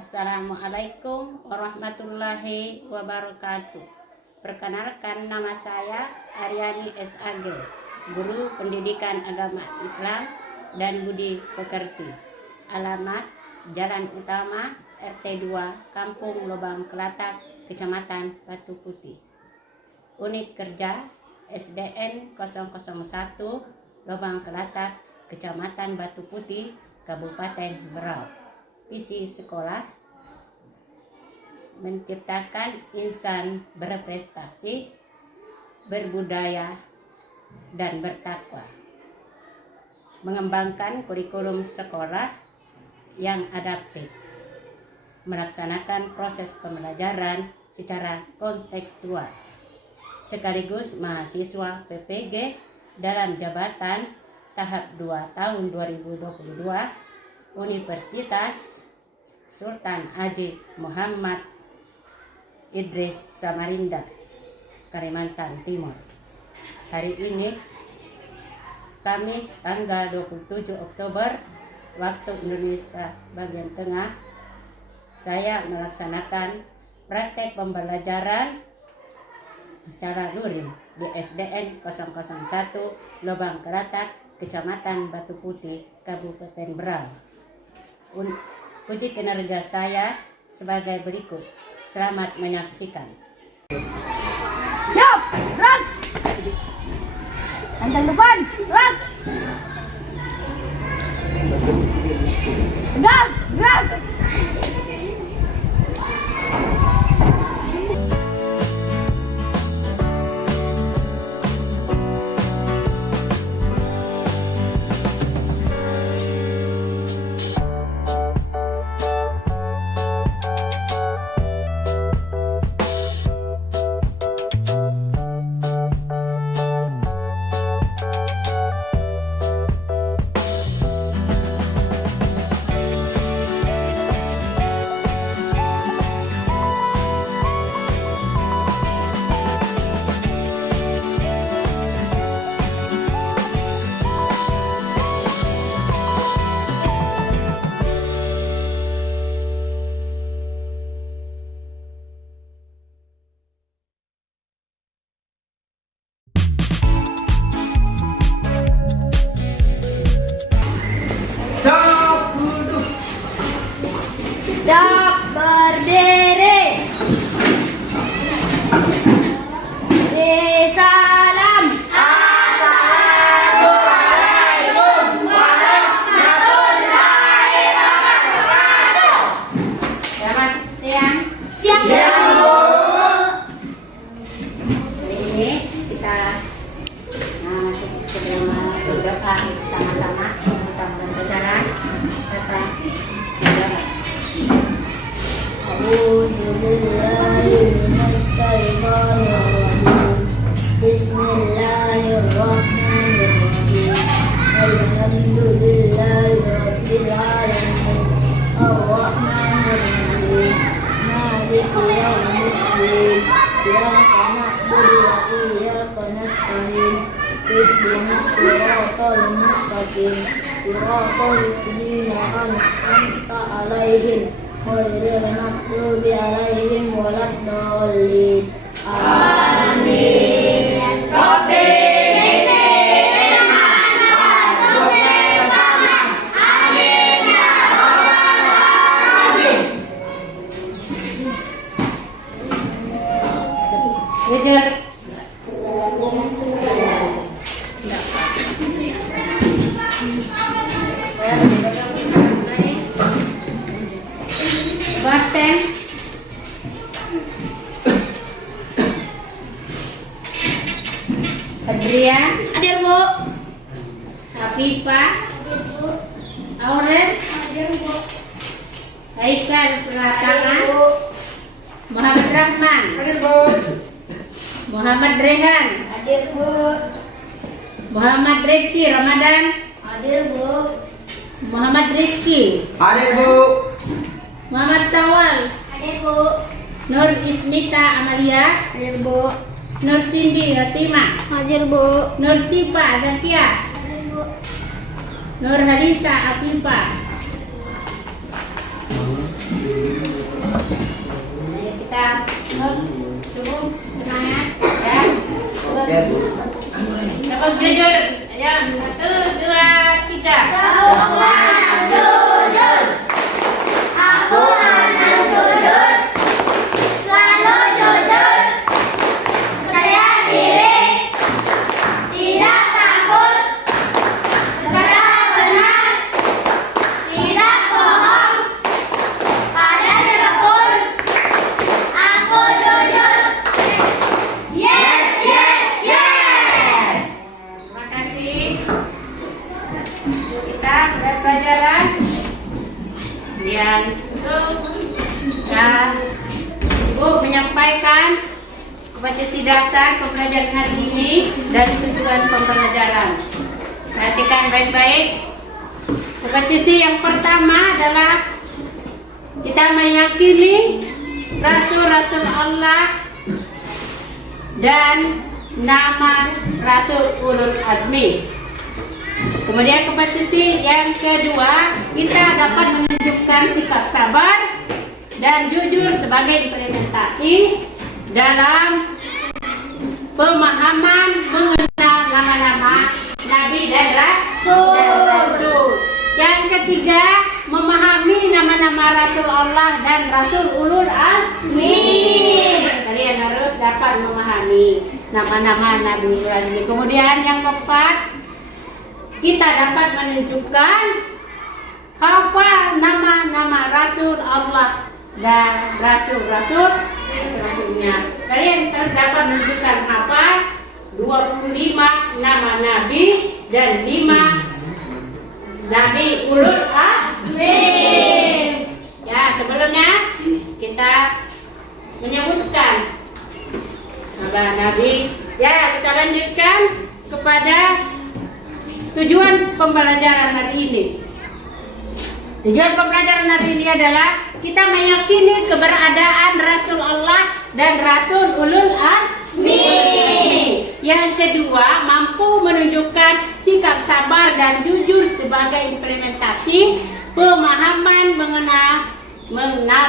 Assalamualaikum warahmatullahi wabarakatuh. Perkenalkan, nama saya Aryani SAG, Guru Pendidikan Agama Islam dan Budi Pekerti. Alamat Jalan Utama RT 2 Kampung Lobang Kelatak, Kecamatan Batu Putih. Unit kerja SDN 001 Lobang Kelatak, Kecamatan Batu Putih, Kabupaten Berau. Visi sekolah: menciptakan insan berprestasi, berbudaya, dan bertakwa. Mengembangkan kurikulum sekolah yang adaptif. Melaksanakan proses pembelajaran secara kontekstual. Sekaligus mahasiswa PPG dalam jabatan tahap 2 tahun 2022 Universitas Sultan Haji Muhammad Idris Samarinda, Kalimantan Timur. Hari ini Kamis tanggal 27 Oktober waktu Indonesia bagian tengah, saya melaksanakan praktek pembelajaran secara luring di SDN 001 Lobang Kelatak, Kecamatan Batu Putih, Kabupaten Berau. Uji kinerja saya sebagai berikut. Selamat menyaksikan. Siap, gerak. Anteng depan, gerak. Tegak, gerak. Siap, berdiri. Salam. Assalamualaikum warahmatullahi wabarakatuh. Selamat siang. Siap, Bu. Hari ini kita sedang berdoa bersama-sama tentang pembelajaran kata Bismillahirrahmanirrahim. Alhamdulillahirabbil alamin. Arrahmanirrahim. Maliki yaumiddin. Iyyaka na'budu wa iyyaka nasta'in. Ihdinas siratal mustaqim. Siratal ladzina an'amta 'alaihim ghairil maghdubi 'alaihim waladdallin. Amin. Rabbi zidni ilman warzuqni fahman. Amin ya rabbal alamin. jujur. Basem Adrian, Hadir, Bu. Afifah, Hadir, Bu. Aurel, Hadir, Bu. Haikal Pratama, Hadir, Bu. Muhammad Rahman, Hadir, Bu. Muhammad Rehan, Hadir, Bu. Muhammad Reki Ramadan, Hadir, Bu. Muhammad Rizki, Hadir, Bu. Muhammad Sawal, Hadir, Bu. Nur Ismita Amalia, Hadir, Bu. Nur Cindy Hatimah, Hadir, Bu. Nur Sipa Zakia, Hadir, Bu. Nur Halisa Afifah, sampaikan kompetisi dasar pembelajaran hari ini dan tujuan pembelajaran. Perhatikan baik-baik. Kompetisi yang pertama adalah kita meyakini Rasul-Rasul Allah dan nama Rasul Ulul Azmi. Kemudian kompetisi yang kedua, kita dapat menunjukkan sikap sabar dan jujur sebagai implementasi dalam pemahaman mengenal nama-nama Nabi dan Rasul. Yang ketiga, memahami nama-nama Rasul Allah dan Rasul Ulul Azmi. Kalian harus dapat memahami nama-nama Nabi Ulul Azmi. Kemudian yang keempat, kita dapat menunjukkan apa nama-nama Rasul Allah dan Rasulnya. Kalian harus dapat menunjukkan apa 25 nama Nabi dan 5 Nabi Ulul Azmi. Ya, sebelumnya kita menyebutkan nama Nabi. Ya, kita lanjutkan kepada tujuan pembelajaran hari ini. Tujuan pembelajaran hari ini adalah kita meyakini keberadaan Rasul Allah dan Rasul Ulul Azmi. Yang kedua, mampu menunjukkan sikap sabar dan jujur sebagai implementasi pemahaman mengenal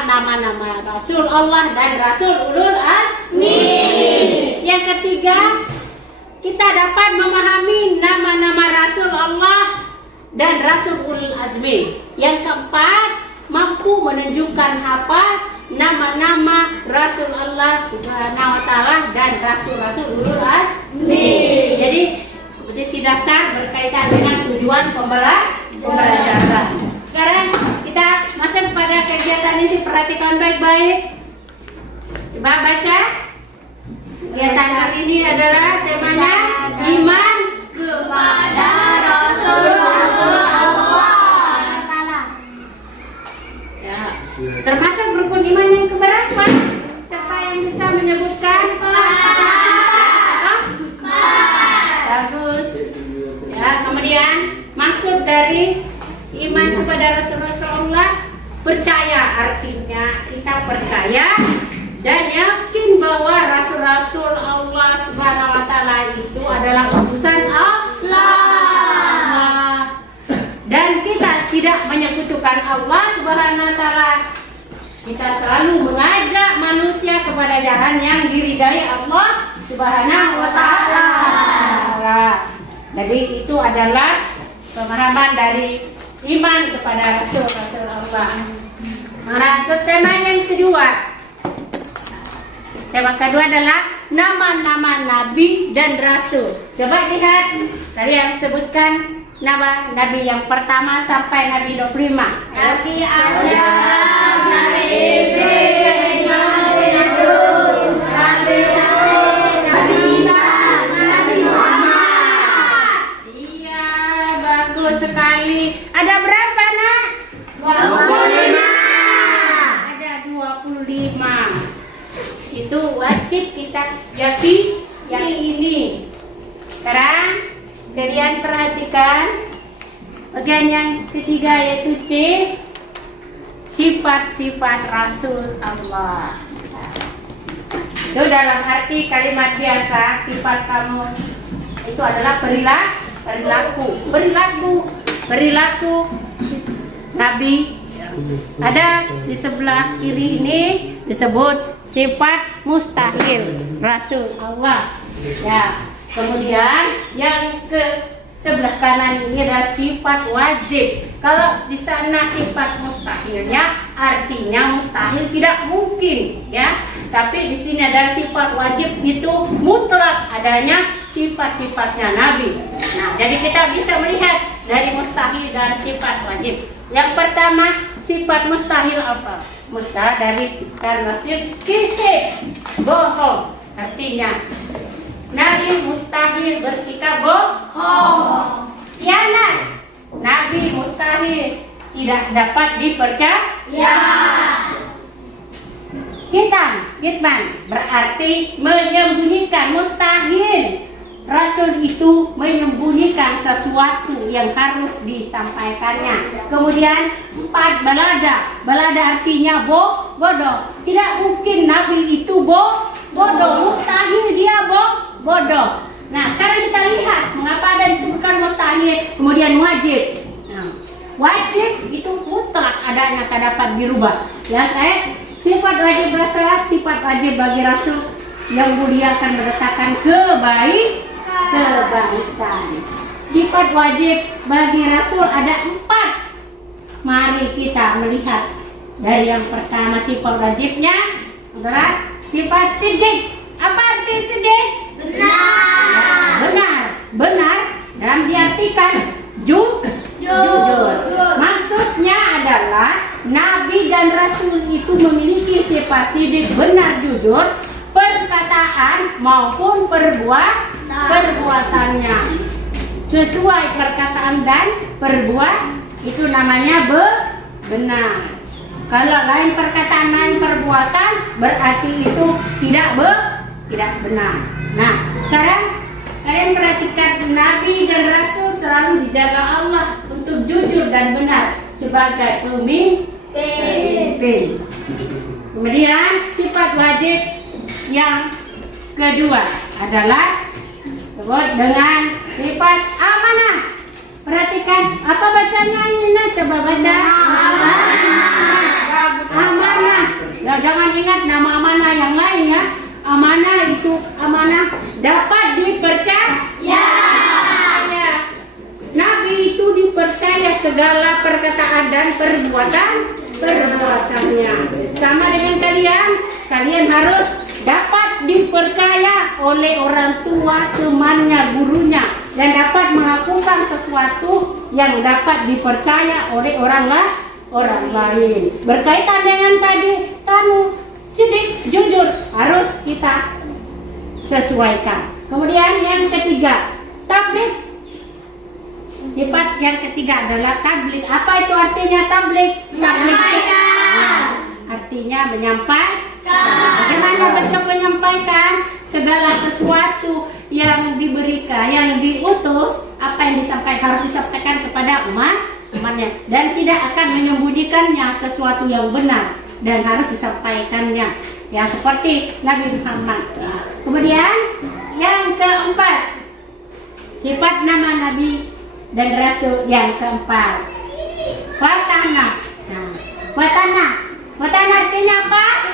nama-nama Rasul Allah dan Rasul Ulul Azmi. Yang ketiga, kita dapat memahami nama-nama Rasul Allah dan Rasul Ulul Azmi. Yang keempat, mampu menunjukkan apa nama-nama Rasul Allah Subhanahu wa Ta'ala dan Rasul-Rasul Ulul Azmi. Jadi kompetisi dasar berkaitan dengan tujuan pembelajaran. Sekarang kita masuk pada kegiatan ini, perhatikan baik-baik. Coba baca. Kegiatan hari ini adalah temanya iman kepada Rasul-Rasul Allah. Ya, termasuk rukun iman yang keberapa? Siapa yang bisa menyebutkan? Bagus. Ya, kemudian maksud dari iman kepada Rasul-Rasulullah, percaya, artinya kita percaya dan yakin bahwa Rasul-Rasul Allah Subhanahu wa Ta'ala itu adalah utusan Allah. Dan kita tidak menyekutukan Allah Subhanahu wa Ta'ala. Kita selalu mengajak manusia kepada jalan yang diridai Allah Subhanahu wa Ta'ala. Jadi itu adalah pemahaman dari iman kepada Rasul-Rasul Allah. Masuk tema yang kedua. Tema kedua adalah nama-nama Nabi dan Rasul. Coba lihat, kalian sebutkan nama Nabi yang pertama sampai Nabi 25. Nabi Adam, Nabi Idris, Nabi Nuh, Nabi Saleh, Nabi Isa, Nabi Muhammad. Iya, bagus sekali. Ada berapa, Nak? 25. Ada 25. Itu wajib kita yakini. Sekarang kalian perhatikan bagian yang ketiga, yaitu C, sifat-sifat Rasul Allah. Itu dalam arti kalimat biasa, sifat kamu itu adalah perilaku Nabi. Ada di sebelah kiri ini disebut sifat mustahil Rasul Allah. Ya, kemudian yang ke sebelah kanan ini adalah sifat wajib. Kalau di sana sifat mustahilnya artinya mustahil, tidak mungkin, ya. Tapi di sini ada sifat wajib, itu mutlak adanya sifat-sifatnya Nabi. Nah, jadi kita bisa melihat dari mustahil dan sifat wajib. Yang pertama, sifat mustahil apa? Mustahil dari karena kisih bohong. Artinya Nabi mustahil bersikap bohong. Khianat, Nabi mustahil tidak dapat dipercaya. Hitam, kitman berarti menyembunyikan, mustahil Rasul itu menyembunyikan sesuatu yang harus disampaikannya. Kemudian 4, balada. Balada artinya bodoh. Tidak mungkin Nabi itu bodoh. Mustahil dia bodoh. Nah, sekarang kita lihat mengapa ada disebutkan mustahil, kemudian wajib. Nah, wajib itu mutlak adanya, tak dapat dirubah. Ya, sifat wajib Rasul, sifat wajib bagi Rasul yang mulia akan mendatangkan kebaikan. Sifat wajib bagi Rasul ada 4. Mari kita melihat. Dari yang pertama, sifat wajibnya adalah sifat siddiq. Apa arti siddiq? Benar dalam diartikan jujur. Maksudnya adalah Nabi dan Rasul itu memiliki sifat siddiq, benar jujur, perkataan maupun perbuatannya sesuai perkataan dan itu namanya benar. Kalau lain perkataan lain perbuatan berarti itu tidak benar. Nah, sekarang kalian perhatikan, Nabi dan Rasul selalu dijaga Allah untuk jujur dan benar sebagai pemimpin. Kemudian sifat wajib yang kedua adalah dengan sifat amanah. Perhatikan apa bacanya ini, coba baca. Amanah. Ya, jangan ingat nama amanah yang lain ya. Amanah itu amanah dapat dipercaya. Nabi itu dipercaya segala perkataan dan perbuatannya. Sama dengan kalian harus dapat dipercaya oleh orang tua, temannya, gurunya, dan dapat melakukan sesuatu yang dapat dipercaya oleh orang lain. Berkaitan dengan siddiq, jujur, harus kita sesuaikan. Kemudian yang ketiga, tabligh. Sifat yang ketiga adalah tabligh. Apa itu artinya tabligh? Artinya menyampaikan. Bagaimana bentuk menyampaikan? Segala sesuatu yang diberikan, yang diutus, apa yang harus disampaikan kepada umatnya, dan tidak akan menyembunyikannya sesuatu yang benar dan harus disampaikannya. Ya, seperti Nabi Muhammad. Kemudian yang keempat, sifat nama Nabi dan Rasul yang keempat, watana. Watana artinya apa?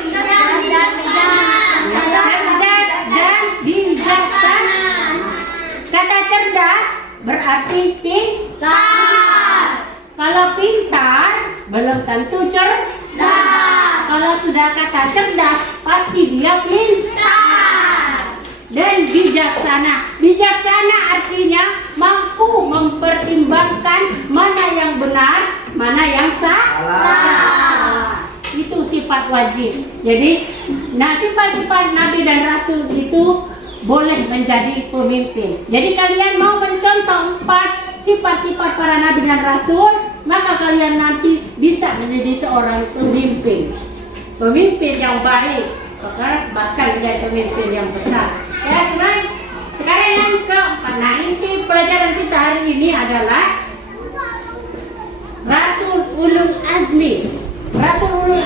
Cerdas dan bijaksana. Kata cerdas berarti pintar. Kalau pintar belum tentu cerdas. Kalau sudah kata cerdas pasti dia pintar. Dan bijaksana. Bijaksana artinya mampu mempertimbangkan mana yang benar, mana yang salah. Itu sifat wajib. Jadi, sifat-sifat Nabi dan Rasul itu boleh menjadi pemimpin. Jadi kalian mau mencontoh 4 sifat-sifat para Nabi dan Rasul, maka kalian nanti bisa menjadi seorang pemimpin. Pemimpin yang baik, bahkan menjadi pemimpin yang besar. Ya, teman. Sekarang yang keempat. Nah, inti pelajaran kita hari ini adalah Rasul Ulul Azmi. Rasul Ulul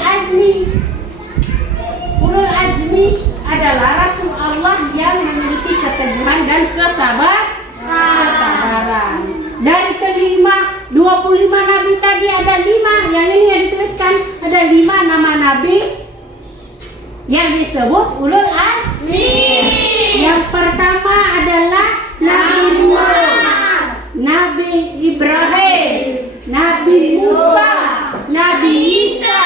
Azmi adalah Rasul Allah yang memiliki keteguhan dan kesabaran. Dari kelima 25 nabi tadi ada 5, yang ini yang dituliskan ada 5 nama nabi yang disebut Ulul Azmi. Yang pertama adalah Nabi Nuh, Nabi Ibrahim, Nabi Musa, Nabi Isa,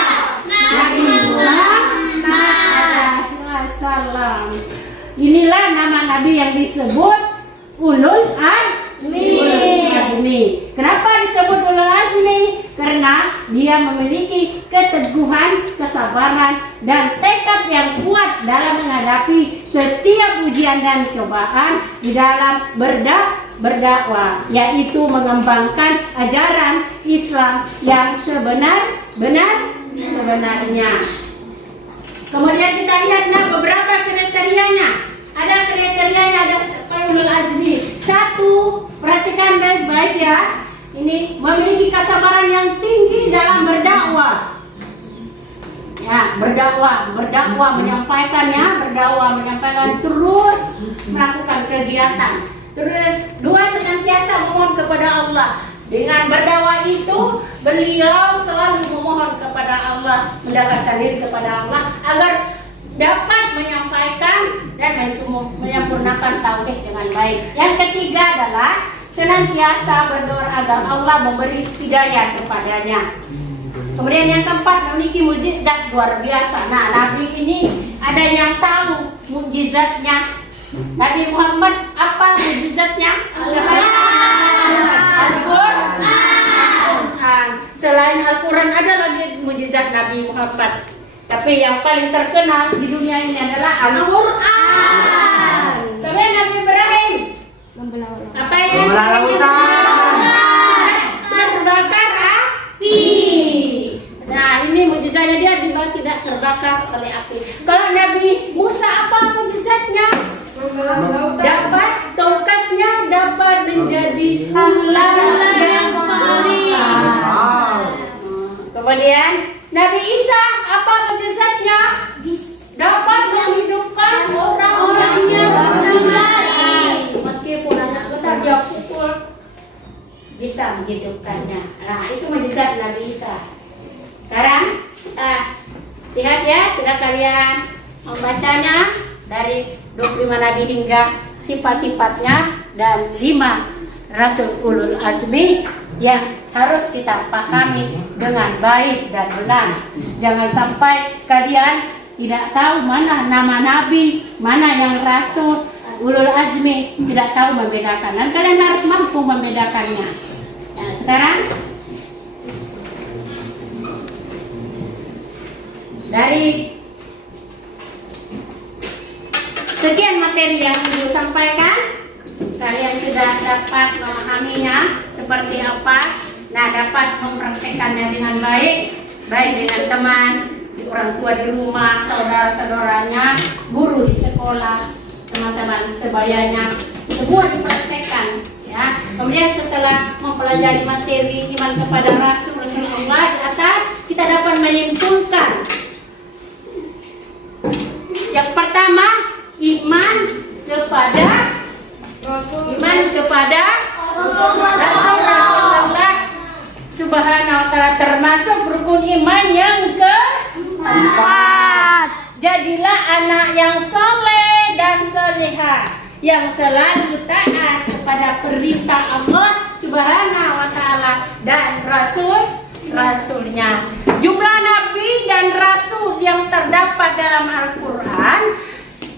Nabi Muhammad SAW. Inilah nama nabi yang disebut Ulul Azmi. Kenapa disebut Ulul Azmi? Karena dia memiliki keteguhan, kesabaran, dan tekad yang kuat dalam menghadapi setiap ujian dan cobaan di dalam berdakwah, yaitu mengembangkan ajaran Islam yang sebenarnya. Kemudian kita lihat beberapa kriterianya. Ada kriterianya, ada ulul azmi. Satu, perhatikan baik-baik ya. Ini memiliki kesabaran yang tinggi dalam berdakwah. Ya, berdakwah menyampaikan terus melakukan kegiatan. Terus dua, senantiasa memohon kepada Allah. Dengan berdakwah itu beliau selalu memohon kepada Allah, mendekatkan diri kepada Allah agar dapat menyampaikan dan menyempurnakan tauhid dengan baik. Yang ketiga adalah senantiasa berdoa agar Allah memberi hidayah kepadanya. Kemudian yang keempat, memiliki mukjizat luar biasa. Nah, Nabi ini ada yang tahu mukjizatnya. Nabi Muhammad apa mukjizatnya? Al-Quran. Selain Al-Quran ada lagi mukjizat Nabi Muhammad. Tapi yang paling terkenal di dunia ini adalah Al-Quran. Kemudian Nabi Ibrahim apa yang terbakar api. Nah, ini mukjizatnya, dia tidak terbakar oleh api. Kalau Nabi Musa apa mukjizatnya? Dapat tongkatnya dapat menjadi ular yang besar. Kemudian Nabi Isa apa mukjizatnya? Dapat menghidupkan orang-orang yang mati. Meskipun hanya sebentar dia pukul, bisa menghidupkannya. Nah, itu mukjizat Nabi Isa. Sekarang lihat ya, sudah kalian membacanya dari 25 nabi hingga sifat-sifatnya dan 5 rasul ulul azmi yang harus kita pahami dengan baik dan benar. Jangan sampai kalian tidak tahu mana nama nabi, mana yang rasul ulul azmi, tidak tahu membedakan. Dan kalian harus mampu membedakannya. Nah, sekarang dari sekian materi yang Ibu sampaikan, kalian sudah dapat memahaminya seperti apa. Nah, dapat mempraktekannya dengan baik dengan teman, orang tua di rumah, saudara-saudaranya, guru di sekolah, teman-teman sebayanya, semua dipraktekkan. Ya. Kemudian setelah mempelajari materi iman kepada Rasulullah di atas, kita dapat menyimpulkan. Yang pertama, iman kepada Rasulullah Subhanahu wa ta'ala, termasuk rukun iman yang keempat. Jadilah anak yang soleh dan solehah, yang selalu taat kepada perintah Allah Subhanahu wa ta'ala dan Rasulnya. Jumlah nabi dan rasul yang terdapat dalam Al-Quran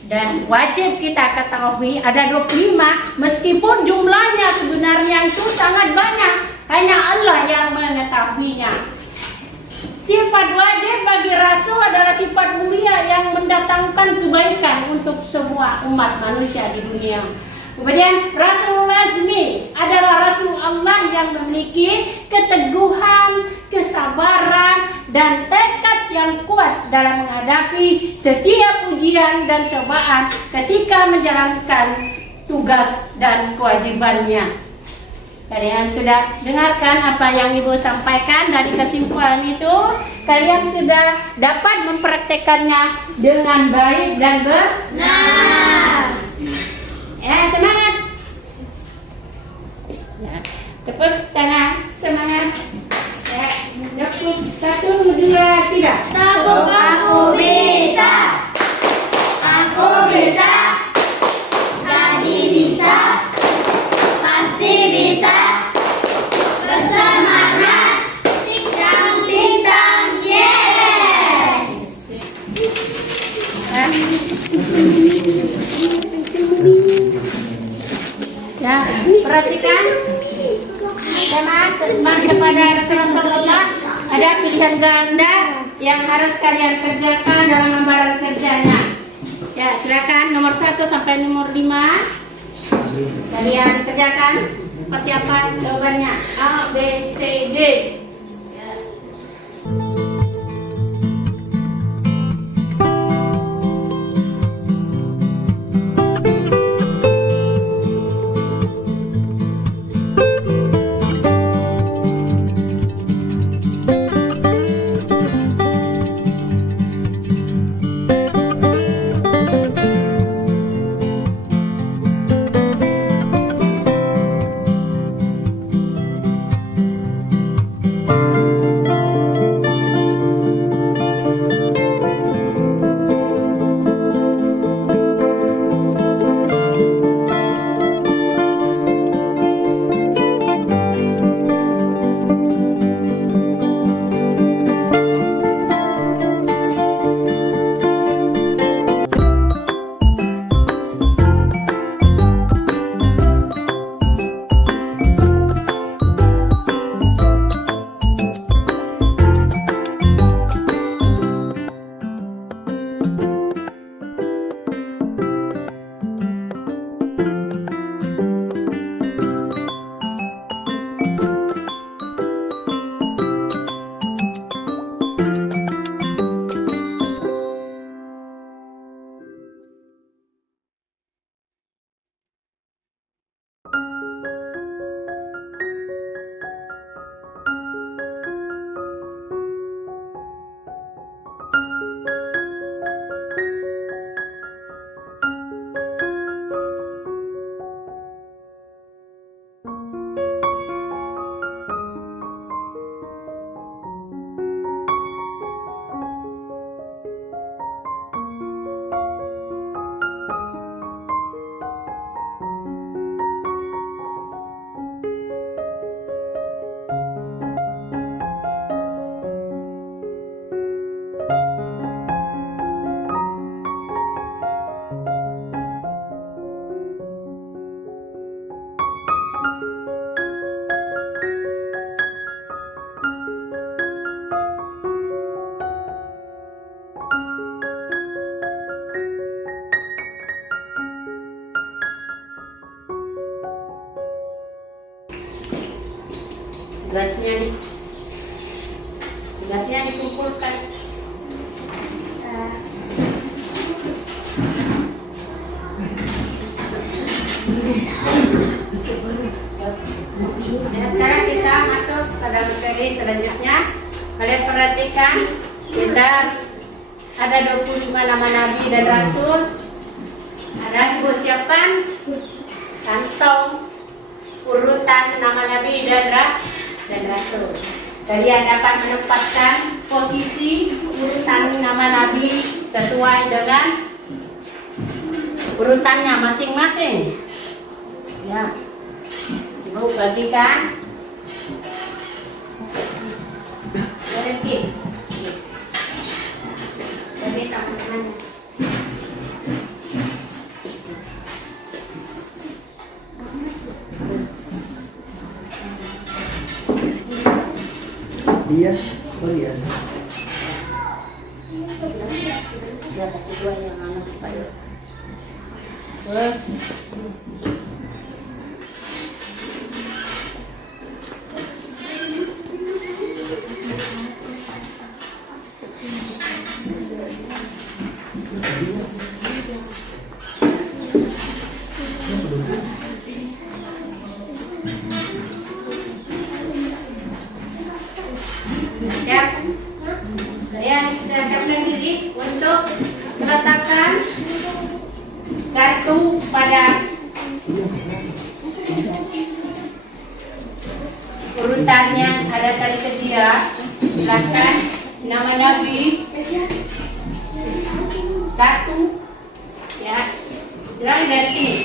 dan wajib kita ketahui ada 25, meskipun jumlahnya sebenarnya itu sangat banyak, hanya Allah yang mengetahuinya. Sifat wajib bagi rasul adalah sifat mulia yang mendatangkan kebaikan untuk semua umat manusia di dunia. Kemudian Rasul Azmi adalah Rasul Allah yang memiliki keteguhan, kesabaran, dan tekad yang kuat dalam menghadapi setiap ujian dan cobaan ketika menjalankan tugas dan kewajibannya. Kalian sudah dengarkan apa yang Ibu sampaikan. Dari kesimpulan itu, kalian sudah dapat mempraktekannya dengan baik dan benar. Ya, semangat. Ya, tepuk tangan, semangat. Ya, 1, 2, 3. Tepuk, aku bisa. Aku bisa. Jadi bisa. Pasti bisa. Bersemangat. Ting-tang, ting-tang, yes. Ya, perhatikan teman kepada Rasulullah, ada pilihan ganda yang harus kalian kerjakan dalam lembaran kerjanya. Ya, silakan nomor 1 sampai nomor 5 kalian kerjakan. Seperti apa jawabannya? A, B, C, D. Ya. perhatikan. Sebentar. Ada 25 nama Nabi dan Rasul. Ada ibu siapkan kantong urutan nama Nabi dan Rasul. Kalian dapat menempatkan posisi urutan nama Nabi sesuai dengan urutannya masing-masing. Ya, ibu bagikan. Berhenti. Jadi sama temannya. Dia, oh iya. Dia kasih dua yang anak supaya. Siap? Kalian sudah siapkan diri untuk meletakkan kartu pada urutannya ada tadi sedia. Silakan nama Nabi 1 ya. Mulai dari sini.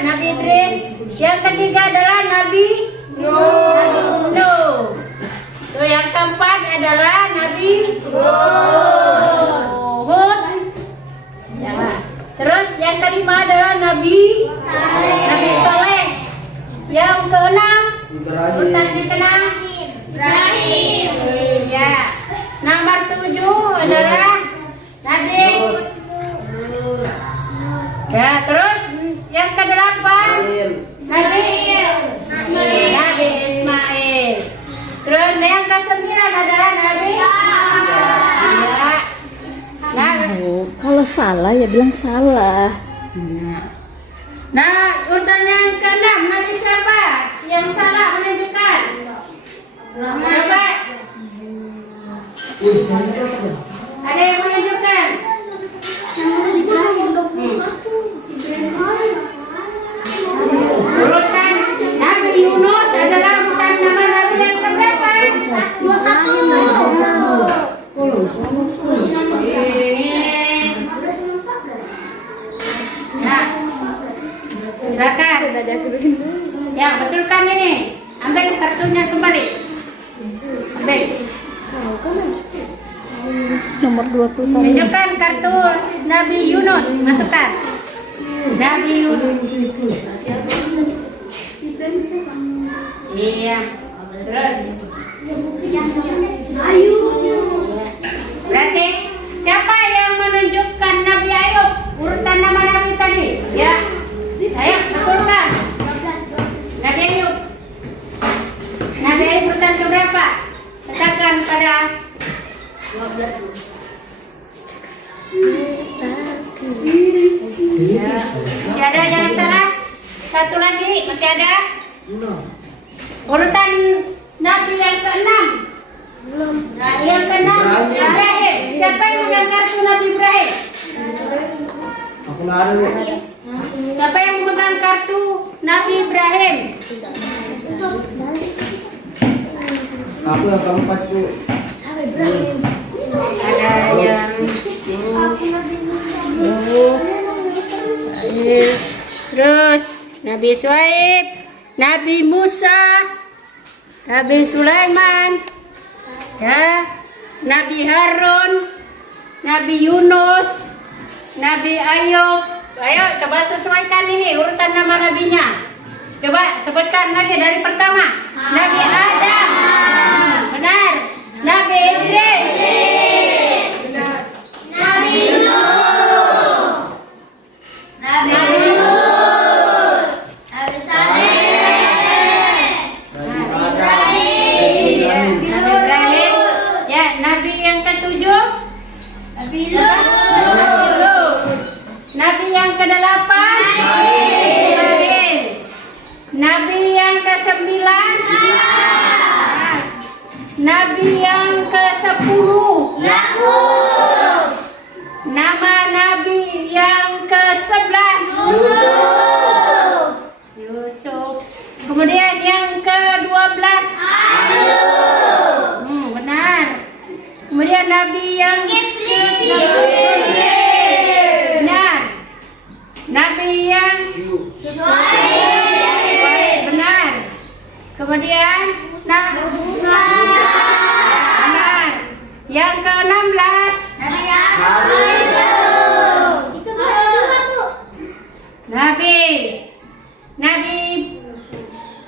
Nabi Idris. Yang ketiga adalah Nabi Nuh. Tuh, yang keempat adalah Nabi Hud. Ya, terus yang kelima adalah Nabi Saleh. Yang keenam, urutan yang keenam Ibrahim. ya. Nomor 7 adalah Nabi. Ya, terus yang ke-8 Nabi Ismail. Terus yang ke-9 adalah Nabi ya. Oh, kalau salah ya bilang salah. Nah, urutan yang ke-6 Nabi siapa? Yang salah menunjukkan. Coba. Ada yang menunjukkan? Urutan Nabi Yunus adalah bukan nama Nabi yang keberapa? 21. Nah, silakan. Ya, betulkan ini. Ambil kartunya kembali. Ambil. Nomor 21. Tunjukkan kartu Nabi Yunus. Masukkan. Nabi Yunus. Iya. Terus. Berarti siapa yang menunjukkan Nabi Ayub? Urutan nama Nabi tadi. Ya. Ayo, betulkan. Nabi Ayub. Nabi Ayub urutan keberapa? Katakan pada 12. Ya. Masih ada yang salah? Satu lagi, masih ada? Urutan Nabi yang ke-6. Yang ke-6 Ibrahim. Siapa yang memegang kartu Nabi Ibrahim? Siapa yang memegang kartu Nabi Ibrahim? Aku yang keempat tuh. Ada yang terus Nabi Shuaib, Nabi Musa, Nabi Sulaiman, ya, Nabi Harun, Nabi Yunus, Nabi Ayub. Ayo coba sesuaikan ini urutan nama nabinya. Coba sebutkan lagi dari pertama. Nabi Adam. Benar. Nabi Idris. Nabi Nuh. Nabi Hud. Nabi Saleh. Ibrahim. Nabi Ibrahim. Ya, Nabi yang ke-7. Nabi Lut. Nabi yang ke-8. Ibrahim. Nabi yang ke-9. Nabi yang ke-10. Yakub. Nama Nabi yang ke-11. Yusuf. Kemudian yang ke-12. Benar. Kemudian Nabi yang benar. Nabi yang benar. Kemudian benar. Yang ke-16. Nabi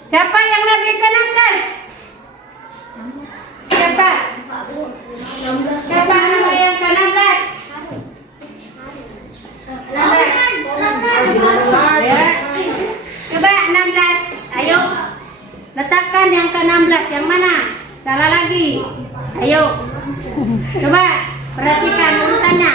siapa yang Nabi ke-16? Siapa? Siapa nama yang ke-16? 16. Ya. Coba 16. Ayo. Letakkan yang ke-16 yang mana? Salah lagi. Ayo. Coba perhatikan urutannya.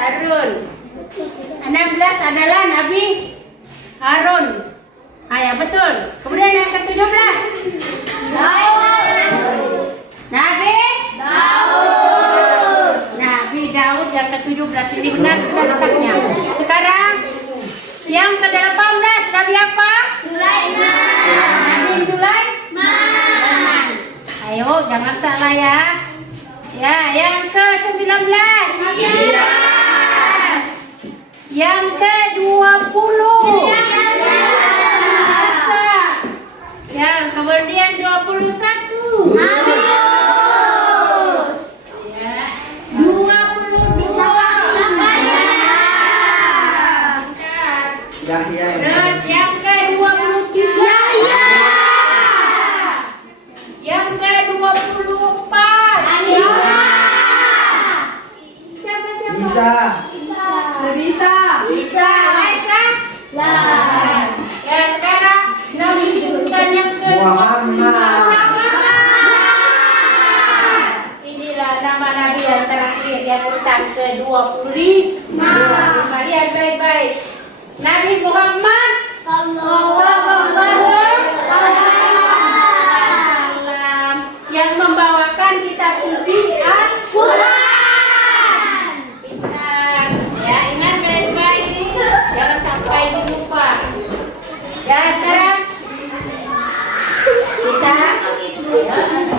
Harun. 16 adalah Nabi Harun. Ya betul. Kemudian yang ke-17. Nabi Daud yang ke-17. Ini benar sudah letaknya. Sekarang yang ke-18 Nabi jangan salah ya. Ya, yang ke-19. Yang ke-20. Yang kemudian 21. Ya, 22. Yahya. Terus yang ke-23. Yang ke-24. Siapa? Bisa. Raisa? Ya, sekarang Nabi urutan yang ke-25. Inilah nama Nabi yang terakhir yang urutan ke-25. Lihat baik-baik. Nabi Muhammad Sallallahu Wasallam yang membawakan kitab suci Al-Quran. Pintar. Ya, ingat baik-baik. Jangan sampai lupa. Ya, sekarang kita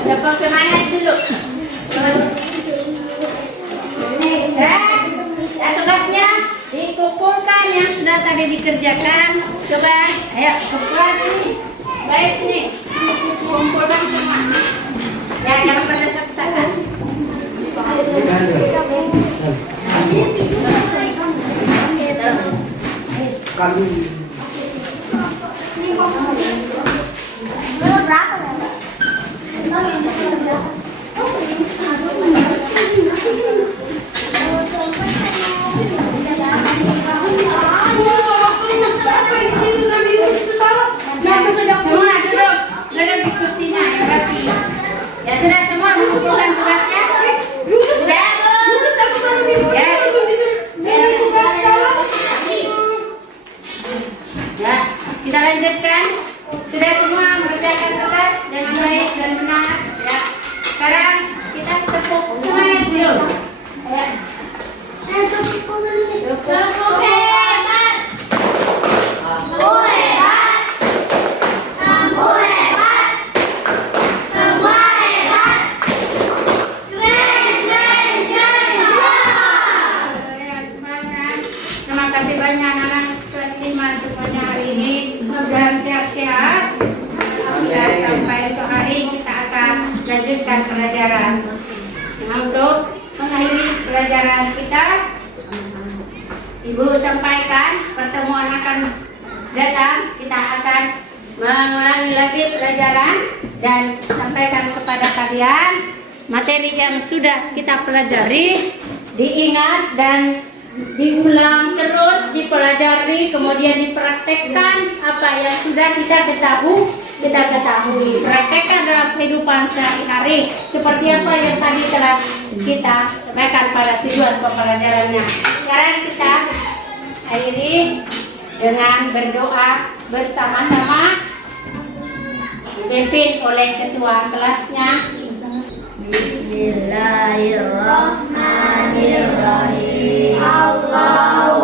tepuk semangat dulu. Dan tugasnya dikumpulkan yang sudah tadi dikerjakan. Coba, ayo kumpulkan sini. Baik sini. Kumpulkan semua. Ya, jangan pada terpisahkan. Kami. Semua duduk di kursinya yang rapi. Ya sudah semua mengumpulkan tugasnya. Sudah. Ya. Ya, kita lanjutkan. Sudah semua mengerjakan tugas dengan baik dan benar. Ya. Sekarang kita tepuk semangat dulu. Ya. Semangat. Terima kasih banyak anak kelas 5 semuanya hari ini dan sehat-sehat. Ya, sampai esok hari kita akan lanjutkan pelajaran. Nah, untuk mengakhiri pelajaran kita, Ibu sampaikan pertemuan akan datang. Kita akan mengulangi lagi pelajaran dan sampaikan kepada kalian materi yang sudah kita pelajari, diingat dan diulang terus, dipelajari, kemudian dipraktekkan apa yang sudah kita ketahui. Praktekkan dalam kehidupan sehari-hari seperti apa yang tadi telah kita sampaikan pada tujuan pembelajarannya. Sekarang kita akhiri dengan berdoa bersama-sama dipimpin oleh ketua kelasnya. Bismillahirrahmanirrahim. Allahu